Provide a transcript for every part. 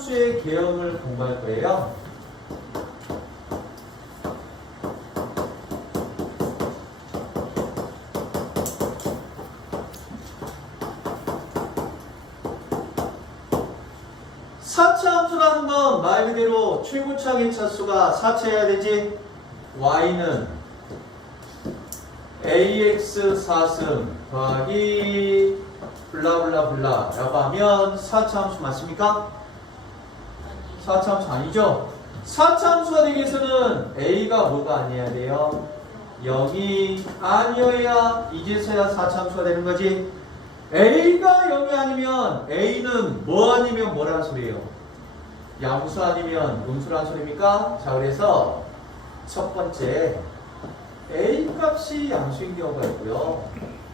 4차함수의 개형을 공부할 거예요. 사차함수라는 건 말 그대로 최고차의 차수가 4차여야 되지. y는 ax 4승 더하기 블라블라블라 라고 하면 4차함수 맞습니까? 4차함수 아니죠? 4차함수가 되기 위해서는 a가 뭐가 아니어야 돼요? 0이 아니어야 이제서야 4차함수가 되는 거지. a가 0이 아니면 a는 뭐 아니면 뭐라는 소리예요? 양수 아니면 음수라는 소리입니까? 자, 그래서 첫 번째 a 값이 양수인 경우가 있고요.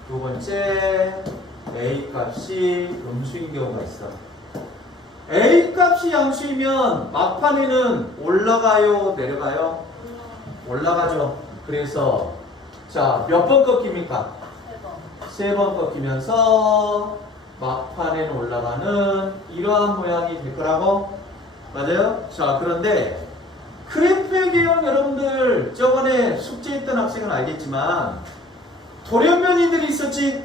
두 번째 a 값이 음수인 경우가 있어. a 값이 양수이면 막판에는 올라가요, 내려가요? 올라가죠. 그래서 자, 몇 번 꺾입니까? 3번 꺾이면서 막판에는 올라가는 이러한 모양이 될 거라고? 맞아요? 자, 그런데 그래프의 개형 여러분들 저번에 숙제했던 학생은 알겠지만 돌연변이들이 있었지.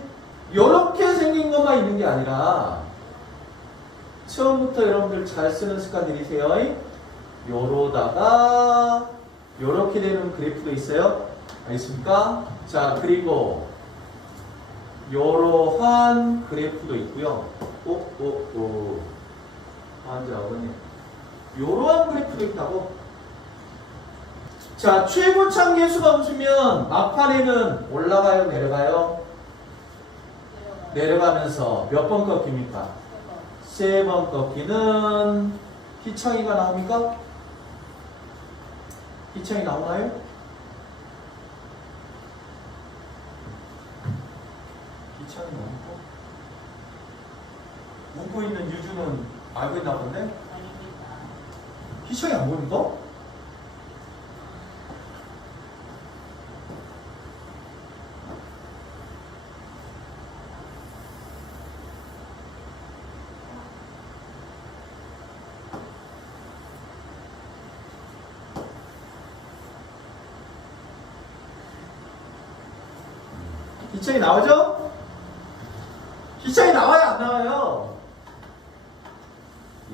요렇게 생긴 것만 있는 게 아니라 처음부터 여러분들 잘 쓰는 습관 들이세요. 요러다가 요렇게 되는 그래프도 있어요. 알겠습니까? 자, 그리고 요러한 그래프도 있고요. 앉아, 어머니. 요러한 그래프도 있다고. 자, 최고참 계수가 음수면 막판에는 올라가요, 내려가요? 내려가면서 몇 번 꺾입니까? 3번 꺾이는 희창이가 나옵니까? 희창이 나오나요? 희창이 나옵니까? 웃고 있는 유주는 알고 있나 본데? 희창이 안 보입니까? 희창이 나오죠? 희창이 나와요, 안 나와요?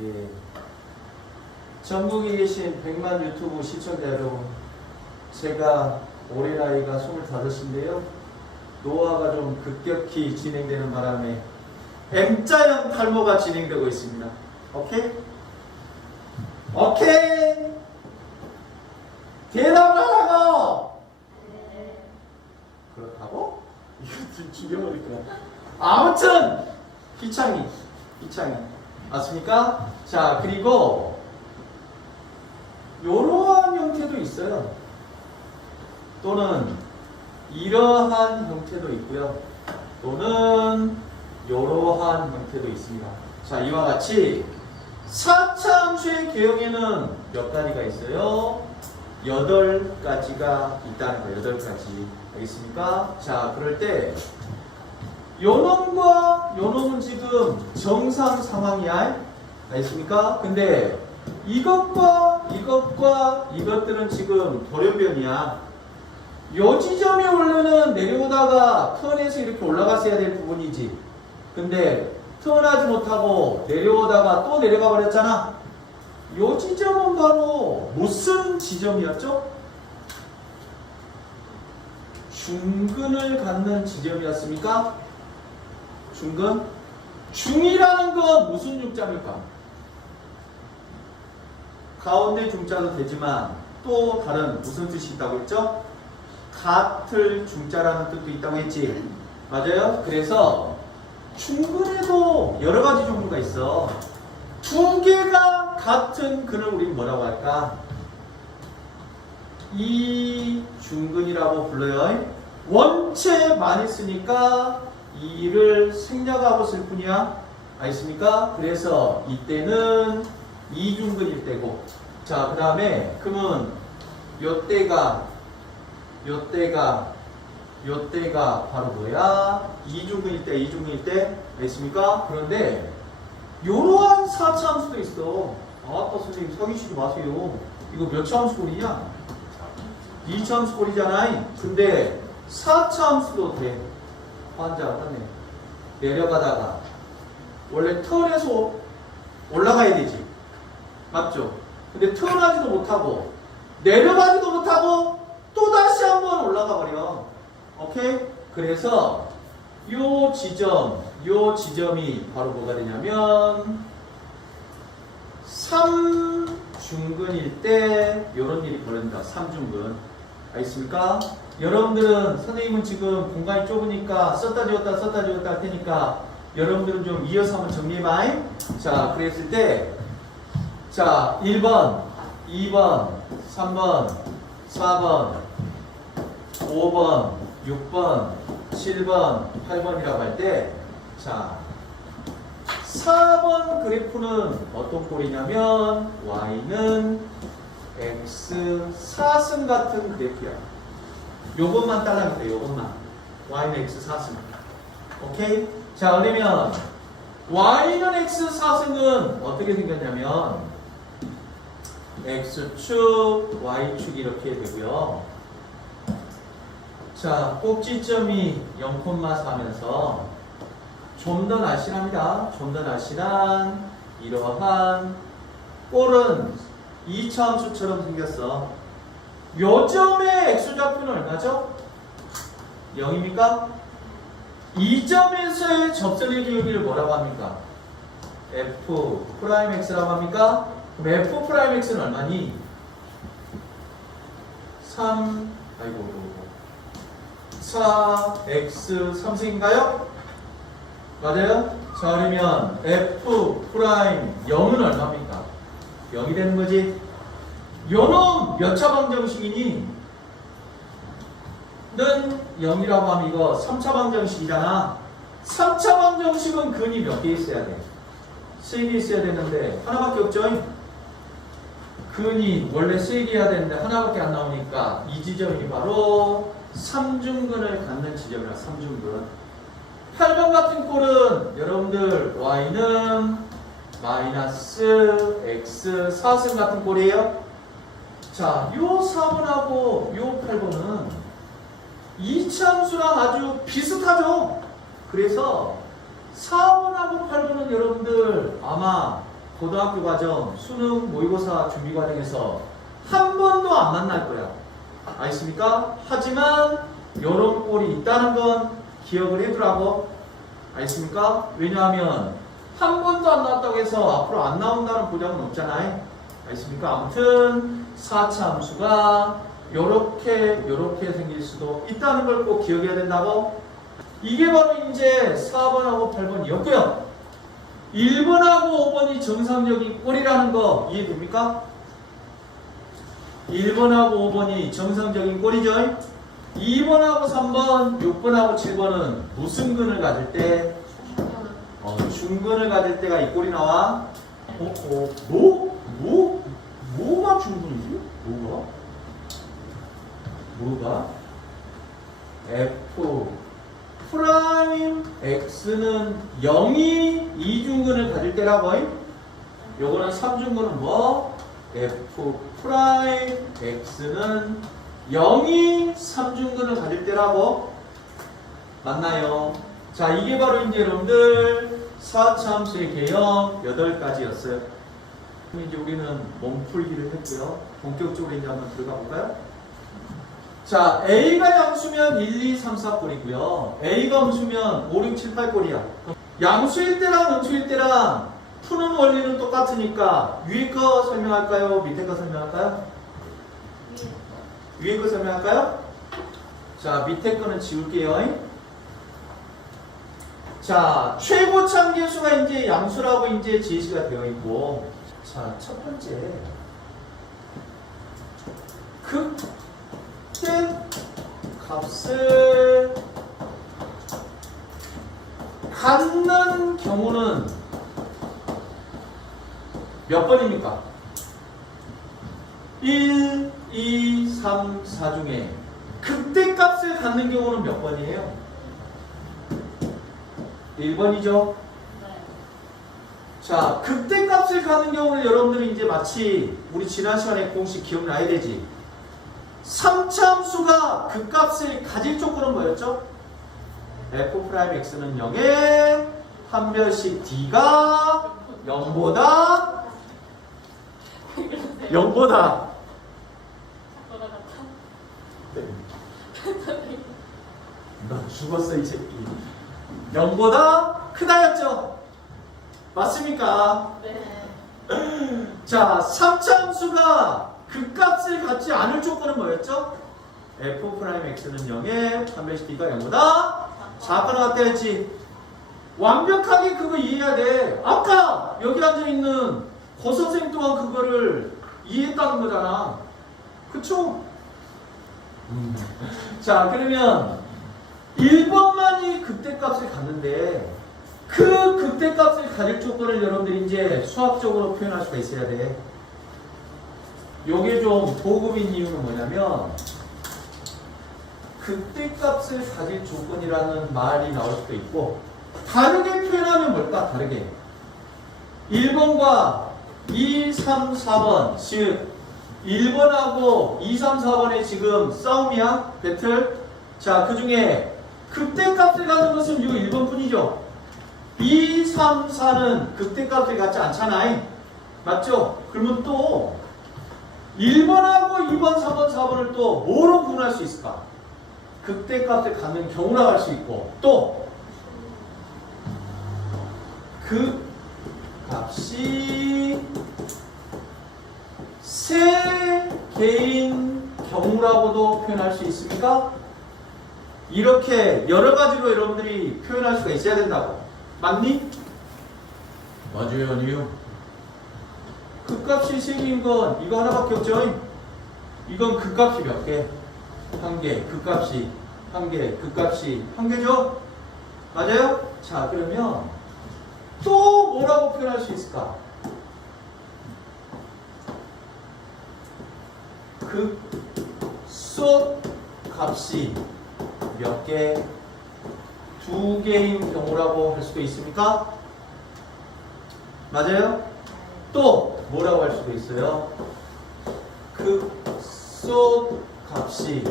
예. 전국에 계신 100만 유튜브 시청자 여러분, 제가 올해 나이가 25인데요. 노화가 좀 급격히 진행되는 바람에 M자형 탈모가 진행되고 있습니다. 오케이? 오케이? 대답을 하라고! 그렇다고? 이거 좀 죽여버릴 거야. 아무튼 희창이 맞습니까? 자, 그리고 이러한 형태도 있어요. 또는 이러한 형태도 있고요. 또는 이러한 형태도 있습니다. 자, 이와 같이 4차함수의 개형에는 몇 가지가 있어요? 8가지가 있다는 거예요. 8가지. 알겠습니까? 자, 그럴 때 요놈과 요놈은 지금 정상 상황이야. 알겠습니까? 근데 이것과 이것들은 지금 돌연변이야. 요 지점이 오르면 내려오다가 턴에서 이렇게 올라갔어야 될 부분이지. 근데 턴하지 못하고 내려오다가 또 내려가 버렸잖아. 요 지점은 바로 무슨 지점이었죠? 중근을 갖는 지점이었습니까? 중근? 중이라는 건 무슨 중자입니까? 가운데 중자도 되지만 또 다른 무슨 뜻이 있다고 했죠? 같을 중자라는 뜻도 있다고 했지. 맞아요? 그래서 중근에도 여러 가지 종류가 있어. 두 개가 같은 근을 우리 뭐라고 할까? 이 중근이라고 불러요. 원체 많이 쓰니까 이를 생략하고 쓸 뿐이야. 알겠습니까? 그래서 이때는 이중근일 때고. 자, 그 다음에 그러면 요때가 바로 뭐야? 이중근일 때 알겠습니까? 그런데 요러한 4차 함수도 있어. 아따 선생님 사기치지 마세요. 이거 몇 차 함수 꼴이냐? 2차 함수 꼴이잖아. 근데 4차 함수도 돼. 환장하네. 내려가다가 원래 턴에서 올라가야 되지. 맞죠? 근데 턴하지도 못하고 내려가지도 못하고 또 다시 한번 올라가 버려. 오케이? 그래서 요 지점이 바로 뭐가 되냐면 3중근일 때 이런 일이 벌어진다. 3중근. 알겠습니까? 여러분들은 선생님은 지금 공간이 좁으니까 썼다 지웠다 할 테니까 여러분들은 좀 이어서 한번 정리해봐. 자, 그랬을 때 자, 1번, 2번, 3번, 4번, 5번, 6번, 7번, 8번이라고 할 때, 자, 4번 그래프는 어떤 꼴이냐면, y는 x 4승 같은 그래프야. 요것만 따라하면 돼, 요것만. y는 x 4승. 오케이? 자, 그러면, y는 x 4승은 어떻게 생겼냐면, x축, y축 이렇게 되고요. 자, 꼭지점이 0,4 하면서 좀 더 날씬합니다. 좀 더 날씬한 이러한 꼴은 2차 함수처럼 생겼어. 요 점의 x좌표는 얼마죠? 0입니까? 이 점에서의 접선의 기울기를 뭐라고 합니까? f'x라고 합니까? 그럼 f'x는 얼마니? 4x 3승인가요? 맞아요? 자, 그러면 f'0은 얼마입니까? 0이 되는 거지? 요놈 몇 차 방정식이니? 는 0이라고 하면 이거 3차 방정식이잖아. 3차 방정식은 근이 몇 개 있어야 돼? 3개 있어야 되는데 하나밖에 없죠? 근이 원래 3개여야 되는데 하나밖에 안 나오니까 이 지점이 바로 3중근을 갖는 지점이라 3중근. 8번 같은 꼴은 여러분들 y는 마이너스 x 4승 같은 꼴이에요. 자, 요 4번하고 요 8번은 이차함수랑 아주 비슷하죠. 그래서 4번하고 8번은 여러분들 아마 고등학교 과정 수능 모의고사 준비 과정에서 한 번도 안 만날 거야. 알겠습니까? 하지만 이런 꼴이 있다는 건 기억을 해두라고. 알겠습니까? 왜냐하면 한 번도 안 나왔다고 해서 앞으로 안 나온다는 보장은 없잖아요. 알겠습니까? 아무튼 4차 함수가 요렇게 생길 수도 있다는 걸 꼭 기억해야 된다고. 이게 바로 이제 4번하고 8번이었고요. 1번하고 5번이 정상적인 꼴이라는 거 이해됩니까? 1번하고 5번이 정상적인 꼴이죠. 2번하고 3번, 6번하고 7번은 무슨 근을 가질 때? 중근을 가질 때가 이 꼴이 나와. 뭐가 중근이지? 뭐가? f 프라임 x는 0이 2중근을 가질 때라고. 요거는 3중근은 뭐? f 프라임 x는 0이 3중근을 가질 때라고. 맞나요? 자, 이게 바로 이제 여러분들 4차 함수의 개형 8가지였어요. 그럼 이제 우리는 몸풀기를 했고요. 본격적으로 이제 한번 들어가 볼까요? 자, A가 양수면 1, 2, 3, 4꼴이고요. A가 음수면 5, 6, 7, 8꼴이야. 양수일 때랑 음수일 때랑 푸는 원리는 똑같으니까 위에 거 설명할까요? 밑에 거 설명할까요? 위에 거 설명할까요? 자, 밑에 거는 지울게요. 자, 최고 참계수가 이제 양수라고 이제 제시가 되어 있고, 자, 첫 번째. 극대 값을 갖는 경우는 몇 번입니까? 1, 2, 3, 4 중에 극대값을 갖는 경우는 몇 번이에요? 1번이죠? 네. 자, 극대값을 가는 경우는 여러분들이 이제 마치 우리 지난 시간에 공식 기억나야 되지. 3차함수가 극값을 가질 조건은 뭐였죠? f'x는 0에 판별식 d가 0보다 너 죽었어 이 새끼. 0보다 크다였죠? 맞습니까? 네. 자, 3차함수가 극값을 갖지 않을 조건은 뭐였죠? f'x는 0에 판별식 d가 0보다 작거나 같다 했지. 완벽하게 그거 이해해야 돼. 아까 여기 앉아있는 고 선생님 또한 그거를 이해했다는 거잖아. 그쵸? 자, 그러면 1번만이 극대값을 갖는데 그 극대값을 가질 조건을 여러분들이 이제 수학적으로 표현할 수가 있어야 돼. 요게 좀 보급인 이유는 뭐냐면 극대값을 가질 조건이라는 말이 나올 수도 있고 다르게 표현하면 뭘까? 다르게 1번과 2, 3, 4번 즉 1번하고 2, 3, 4번의 지금 싸움이야 배틀. 자, 그 중에 극대값을 가는 것은 요 1번 뿐이죠. 2, 3, 4는 극대값을 갖지 않잖아. 맞죠? 그러면 또 1번하고 2번, 3번, 4번을 또 뭐로 구분할 수 있을까? 극대값을 갖는 경우라고 할 수 있고 또 그 값이 세 개인 경우라고도 표현할 수 있습니까? 이렇게 여러 가지로 여러분들이 표현할 수가 있어야 된다고. 맞니? 맞아요, 아니요? 극값이 세 개인 건 이거 하나밖에 없죠? 이건 극값이 몇 개? 한 개. 극값이 한 개. 극값이 한 개죠? 맞아요? 자, 그러면 또 뭐라고 표현할 수 있을까? 극소 값이 몇 개? 두 개인 경우라고 할 수도 있습니까? 맞아요? 또 뭐라고 할 수도 있어요? 극소 값이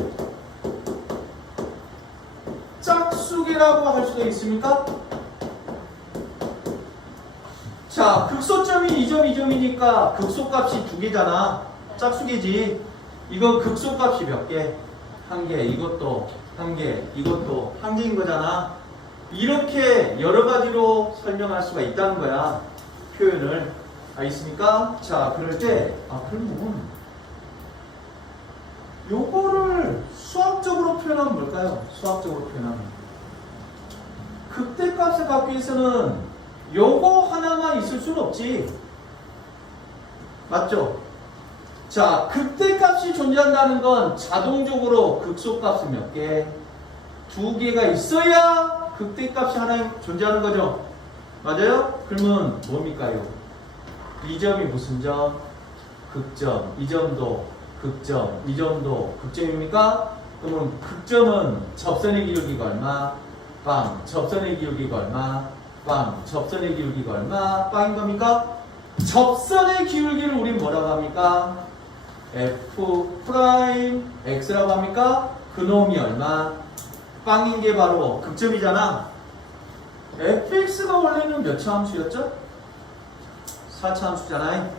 짝수개라고 할 수도 있습니까? 자, 극소점이 2점, 2점이니까 극소값이 두 개잖아. 짝수개지. 이건 극소값이 몇 개? 한 개. 이것도 한 개. 이것도 한 개인 거잖아. 이렇게 여러 가지로 설명할 수가 있다는 거야. 표현을. 알겠습니까? 자, 그럴 때, 그러면 요거를 수학적으로 표현하면 뭘까요? 수학적으로 표현하면. 극대값을 갖기 위해서는 요거 하나만 있을 수는 없지. 맞죠? 자, 극대값이 존재한다는 건 자동적으로 극소값이 몇 개? 두 개가 있어야 극대값이 하나 존재하는 거죠. 맞아요? 그러면 뭡니까요? 이 점이 무슨 점? 극점. 이 점도 극점. 이 점도 극점입니까? 그러면 극점은 접선의 기울기가 얼마? 빵. 접선의 기울기가 얼마? 빵. 접선의 기울기가 얼마? 빵인 겁니까? 접선의 기울기를 우린 뭐라고 합니까? F'X라고 합니까? 그놈이 얼마? 빵인 게 바로 극점이잖아. fx가 원래는 몇 차 함수였죠? 4차 함수잖아요.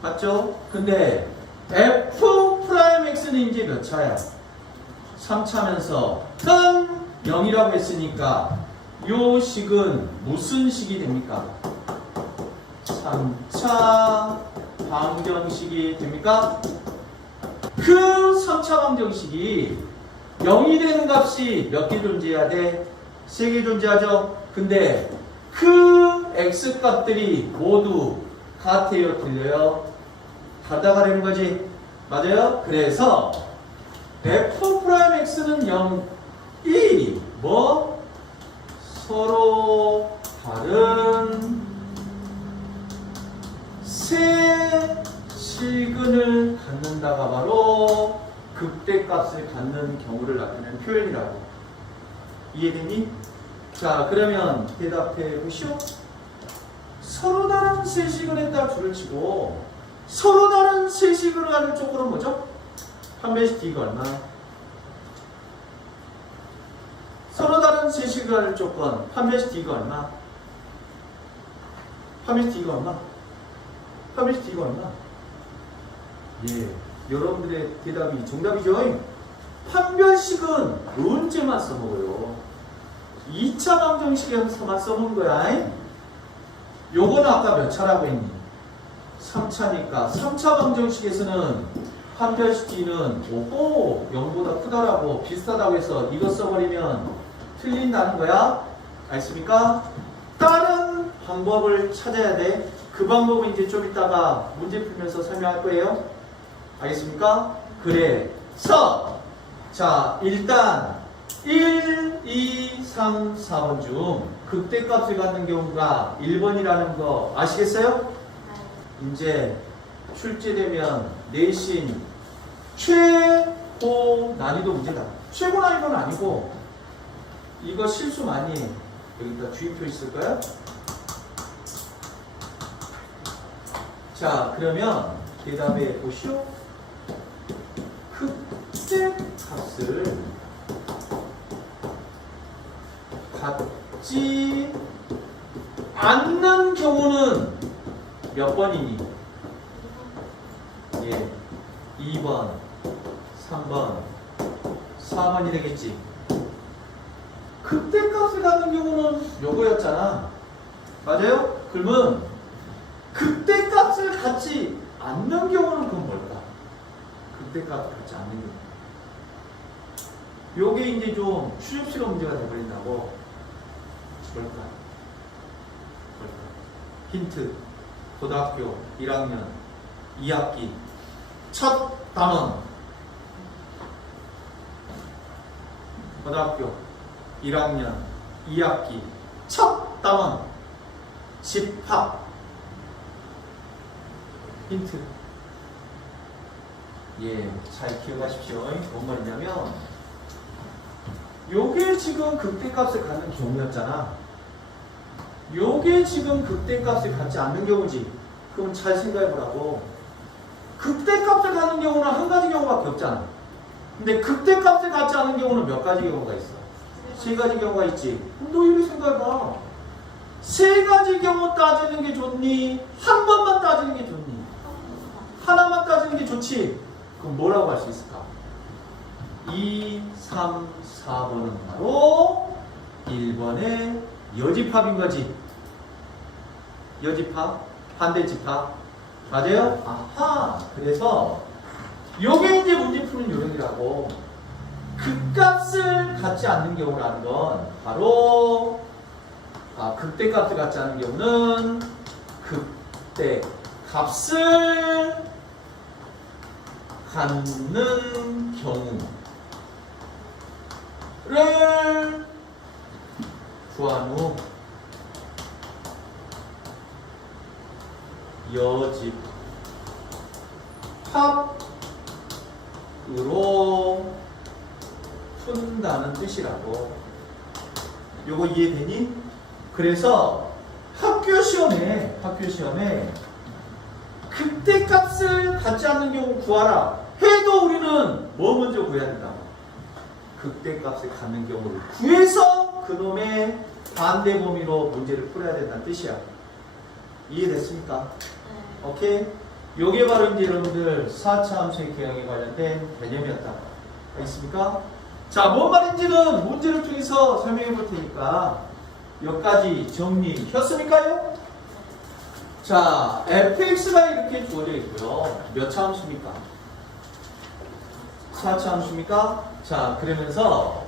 맞죠? 근데 f'x는 이제 몇 차야? 3차면서 끈 0이라고 했으니까 요 식은 무슨 식이 됩니까? 3차 방정식이 됩니까? 그 3차 방정식이 0이 되는 값이 몇 개 존재해야 돼? 3개 존재하죠? 근데 그 x값들이 모두 같아요? 틀려요? 다르다가 되는 거지? 맞아요? 그래서 f'x는 0이 뭐? 서로 다른 세 실근을 갖는다가 바로 극대값을 갖는 경우를 나타내는 표현이라고. 이해되니? 자, 그러면 대답해 보시오. 서로 다른 세 시그널에다 줄을 치고 서로 다른 세 시그널을 가질 조건은 뭐죠? 판별식 D가 얼마? 서로 다른 세 시그널 조건 판별식 D가 얼마? 판별식 D가 얼마? 판별식 D가 얼마? 예, 여러분들의 대답이 정답이죠? 판별식은 언제만 써먹어요? 2차 방정식에서만 써먹은 거야. 요거는 아까 몇 차라고 했니? 3차니까 3차 방정식에서는 판별식 D는 오호 0보다 크다라고 비슷하다고 해서 이거 써버리면 틀린다는 거야. 알겠습니까? 다른 방법을 찾아야 돼. 그 방법은 이제 좀 이따가 문제 풀면서 설명할 거예요. 알겠습니까? 그래서 자 일단 1, 2, 3, 4번 중 극대값을 갖는 경우가 1번이라는 거 아시겠어요? 이제 출제되면 내신 최고 난이도 문제다. 최고 난이도는 아니고 이거 실수 많이 해. 여기다 주의표 있을 거야? 자 그러면 대답해 보시오. 극대값을 갖지 않는 경우는 몇 번이니? 예, 2번, 3번, 4번이 되겠지. 극대값을 갖는 경우는 요거였잖아. 맞아요? 그러면 극대값을 갖지 않는 경우는 그건 뭘까? 극대값을 갖지 않는 경우. 요게 이제 좀 추접스러운 문제가 돼버린다고. 뭘까? 힌트. 고등학교 1학년 2학기 첫 단원. 고등학교 1학년 2학기 첫 단원. 집합. 힌트. 예, 잘 기억하십시오. 뭔 말이냐면 요게 지금 극대값을 갖는 경우였잖아. 요게 지금 극대값을 갖지 않는 경우지. 그럼 잘 생각해보라고. 극대값을 갖는 경우는 한 가지 경우밖에 없잖아. 근데 극대값을 갖지 않는 경우는 몇 가지 경우가 있어? 세 가지 경우가 있지. 그럼 너 이렇게 생각해봐. 세 가지 경우 따지는 게 좋니? 한 번만 따지는 게 좋니? 하나만 따지는 게 좋지? 그럼 뭐라고 할 수 있을까? 2, 3, 4번은 바로 1번의 여집합인 거지. 여집합, 반대집합. 맞아요? 아하. 그래서 요게 이제 문제 푸는 요령이라고. 극값을 갖지 않는 경우라는 건 바로 극대값을 갖지 않는 경우는 극대값을 갖는 경우를 구한 후 여집합으로 푼다는 뜻이라고. 요거 이해되니? 그래서 학교 시험에 극대값을 갖지 않는 경우 구하라 해도 우리는 뭐 먼저 구해야 된다? 극대값을 갖는 경우를 구해서 그놈의 반대 범위로 문제를 풀어야 된다는 뜻이야. 이해됐습니까? 오케이? 요게 바로 이제 여러분들 4차 함수의 개형에 관련된 개념이었다. 알겠습니까? 자, 뭔 말인지는 문제를 통해서 설명해 볼 테니까 여기까지 정리했습니까요? 자, fx가 이렇게 주어져 있고요. 몇 차 함수입니까? 4차 함수입니까? 자, 그러면서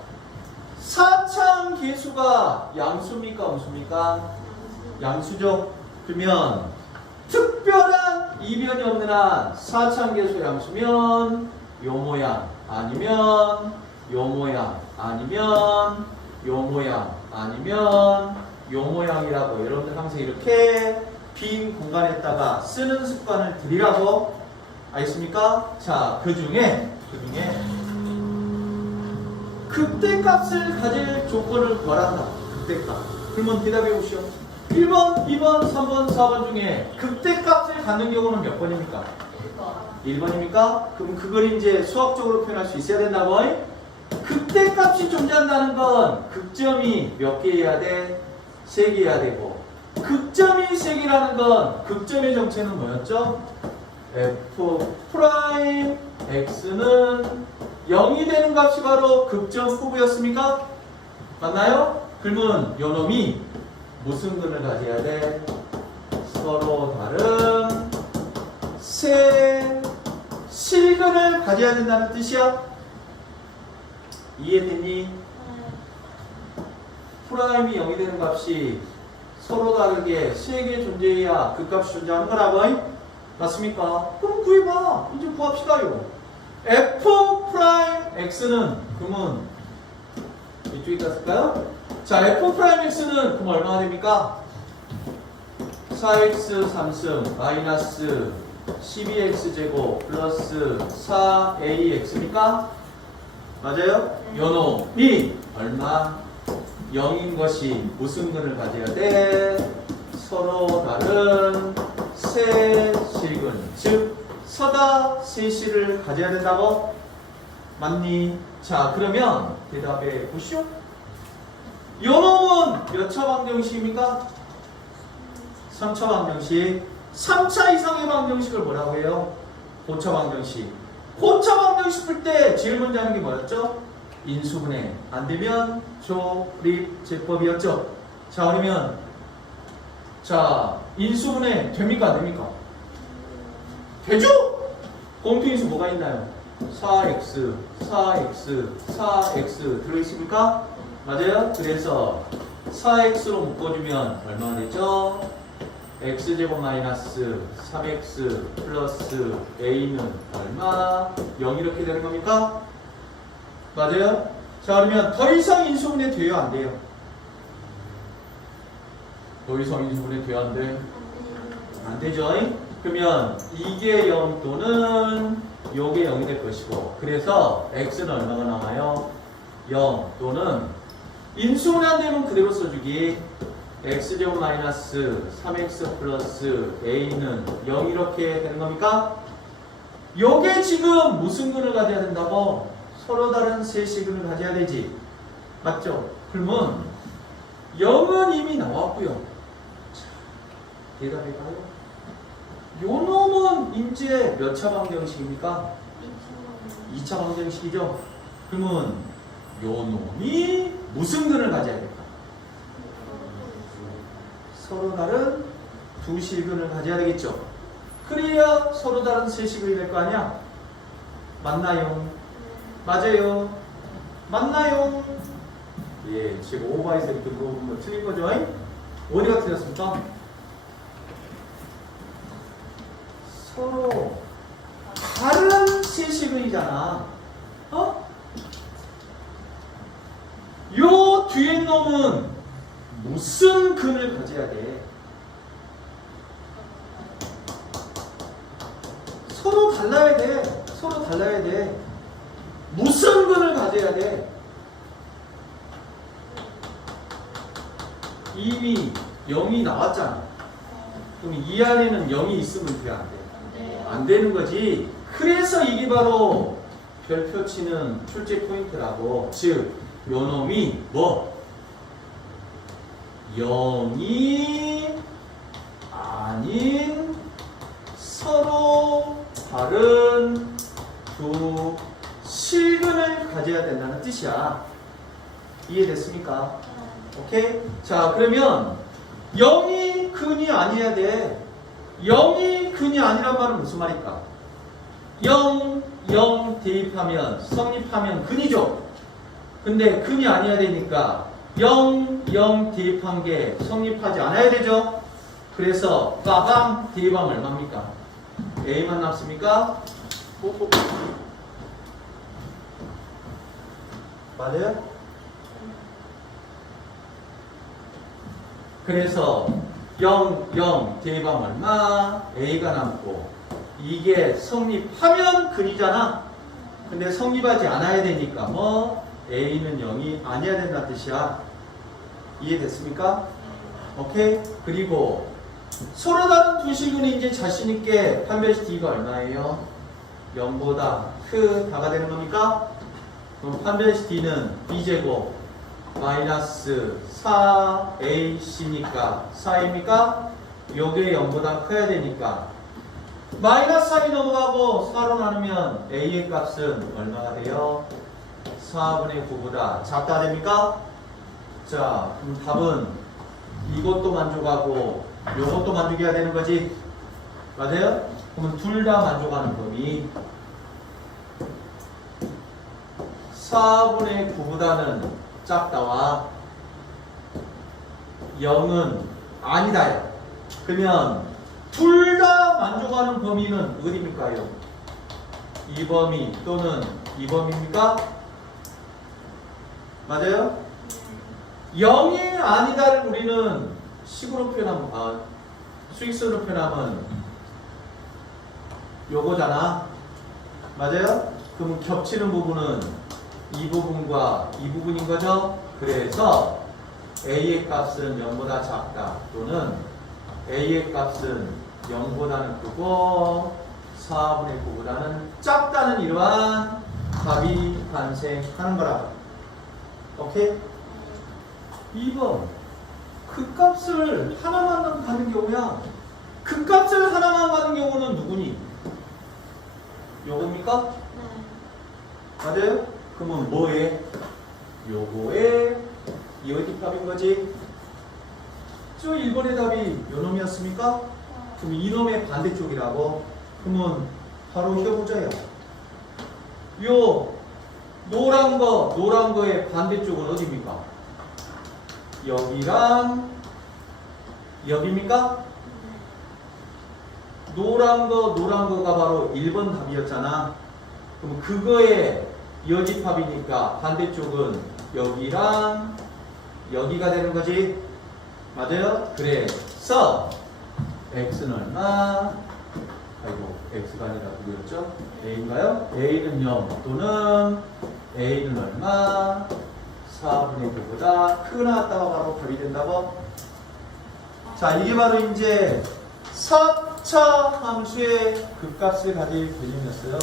4차 계수가 양수입니까? 음수입니까? 양수죠? 그러면 특별한 이변이 없는 한 4차 계수 양수면 요 모양 아니면 요 모양 아니면 요 모양 아니면 요 모양이라고 여러분들 항상 이렇게 빈 공간에다가 쓰는 습관을 들이라고. 알겠습니까? 자, 그 중에 극대값을 가질 조건을 구하란다. 극대값. 그러면 대답해 보시오. 1번, 2번, 3번, 4번 중에 극대값을 갖는 경우는 몇 번입니까? 1번입니까? 그럼 그걸 이제 수학적으로 표현할 수 있어야 된다고. 극대값이 존재한다는 건 극점이 몇 개여야 돼? 3개여야 되고, 극점이 3개라는 건 극점의 정체는 뭐였죠? f 프라임 x는 0이 되는 값이 바로 극점 후보였습니까? 맞나요? 그러면 요놈이 무슨 근을 가져야 돼? 서로 다른 세 실근을 가져야 된다는 뜻이야? 이해됐니? 프라임이 0이 되는 값이 서로 다르게 3개 존재해야 그 값이 존재하는 거라고. 맞습니까? 그럼 구해봐. 이제 구합시다요. f 프라임 x는 그러면 이쪽에다 쓸까요? 자, f 프라임 x는 그럼 얼마가 됩니까? 4x 3승 마이너스 12x 제곱 플러스 4ax입니까? 맞아요? 요놈이 얼마? 0인 것이 무슨 근을 가져야 돼? 서로 다른 세 실근, 즉 서다 세실을 가져야 된다고? 맞니? 자, 그러면 대답해 보시오. 요놈은 몇 차 방정식입니까? 3차 방정식. 3차 이상의 방정식을 뭐라고 해요? 고차 방정식. 고차 방정식 풀 때 제일 먼저 하는 게 뭐였죠? 인수분해. 안 되면 조립 제법이었죠. 자, 그러면 자, 인수분해 됩니까? 안 됩니까? 되죠? 공통인수 뭐가 있나요? 4x, 4x, 4x 들어있습니까? 맞아요? 그래서 4x로 묶어주면 얼마나 되죠? x제곱 마이너스 3x 플러스 a는 얼마? 0 이렇게 되는 겁니까? 맞아요? 자, 그러면 더 이상 인수분해 돼요? 안 돼요? 더 이상 인수분해 돼야 안 돼? 안 되죠? 그러면 이게 0 또는 요게 0이 될 것이고, 그래서 x는 얼마가 나와요? 0 또는 인수분해 안 되면 그대로 써주기. x제곱 마이너스 3x 플러스 a는 0 이렇게 되는 겁니까? 요게 지금 무슨 근을 가져야 된다고? 서로 다른 세식을 가져야 되지. 맞죠? 그러면 0은 이미 나왔고요. 자, 대답해봐요. 요 놈은 이제 몇 차 방정식입니까? 2차 방정식이죠. 그러면 요 놈이 무슨 근을 가져야 될까? 서로 다른 두 실근을 가져야 되겠죠. 그래야 서로 다른 세식이 될 거 아니야? 맞나요? 맞아요. 맞나요? 예, 지금 오바에서 이렇게 물어보면 틀린 거죠? 어디가 틀렸습니까? 서로 다른 세식이잖아. 어? 요 뒤에 놈은 무슨 근을 가져야 돼? 서로 달라야 돼. 서로 달라야 돼. 무슨 근을 가져야 돼? 이미 0이 나왔잖아. 그럼 이 안에는 0이 있으면 돼? 안 돼? 안 되는 거지. 그래서 이게 바로 별표 치는 출제 포인트라고. 즉, 요 놈이 뭐? 0이 아닌 서로 다른 두 실근을 가져야 된다는 뜻이야. 이해됐습니까? 오케이? 자, 그러면 0이 근이 아니어야 돼. 0이 근이 아니란 말은 무슨 말일까? 0, 0 대입하면 성립하면 근이죠. 근데 근이 아니어야 되니까 0, 0 대입한 게 성립하지 않아야 되죠. 그래서 빠밤 대입하면 얼마입니까? A만 남습니까? 맞아요? 그래서 0, 0 대입하면 얼마? A가 남고, 이게 성립하면 근이잖아. 근데 성립하지 않아야 되니까 뭐 A는 0이 아니어야 된다는 뜻이야. 이해됐습니까? 오케이? 그리고 서로 다른 두 식은 이제 자신있게 판별식 D가 얼마예요? 0보다 크다가 되는 겁니까? 그럼 판별식 D는 B제곱 마이너스 4AC니까 4입니까? 요게 0보다 커야 되니까 마이너스 4이 넘어가고 4로 나누면 A의 값은 얼마가 돼요? 4분의 9보다 작다 됩니까? 자, 그럼 답은 이것도 만족하고 요것도 만족해야 되는 거지. 맞아요? 그러면 둘 다 만족하는 범위 4분의 9보다는 작다와 0은 아니다요. 그러면 둘 다 만족하는 범위는 어디입니까요? 이 범위 또는 이 범위입니까? 맞아요? 0이 아니다를 우리는 식으로 표현하면 수익수로 표현하면 요거잖아. 맞아요? 그럼 겹치는 부분은 이 부분과 이 부분인 거죠? 그래서 A의 값은 0보다 작다 또는 A의 값은 0보다는 크고 4분의 9보다는 작다는 이러한 답이 탄생하는 거라. 오케이? 2번 그 값을 하나만 받는 경우야. 그 값을 하나만 받는 경우는 누구니? 요겁니까? 맞아요? 그러면 뭐에? 요거에 이어집합인 거지. 저 1번의 답이 요놈이었습니까? 그럼 이놈의 반대쪽이라고? 그러면 바로 해보자요. 요 노란 거의 반대쪽은 어디입니까? 여기랑 여기입니까? 노란 거가 바로 1번 답이었잖아. 그럼 그거의 이어집합이니까 반대쪽은 여기랑 여기가 되는 거지. 맞아요? 그래서 x는 얼마? 아이고 x가 아니라 누구였죠? a인가요? a는 0 또는 a는 얼마? 4분의 9보다 크고 나왔다가 바로 답이 된다고? 자, 이게 바로 이제 4차 함수의 극값을 가질 개념이었어요.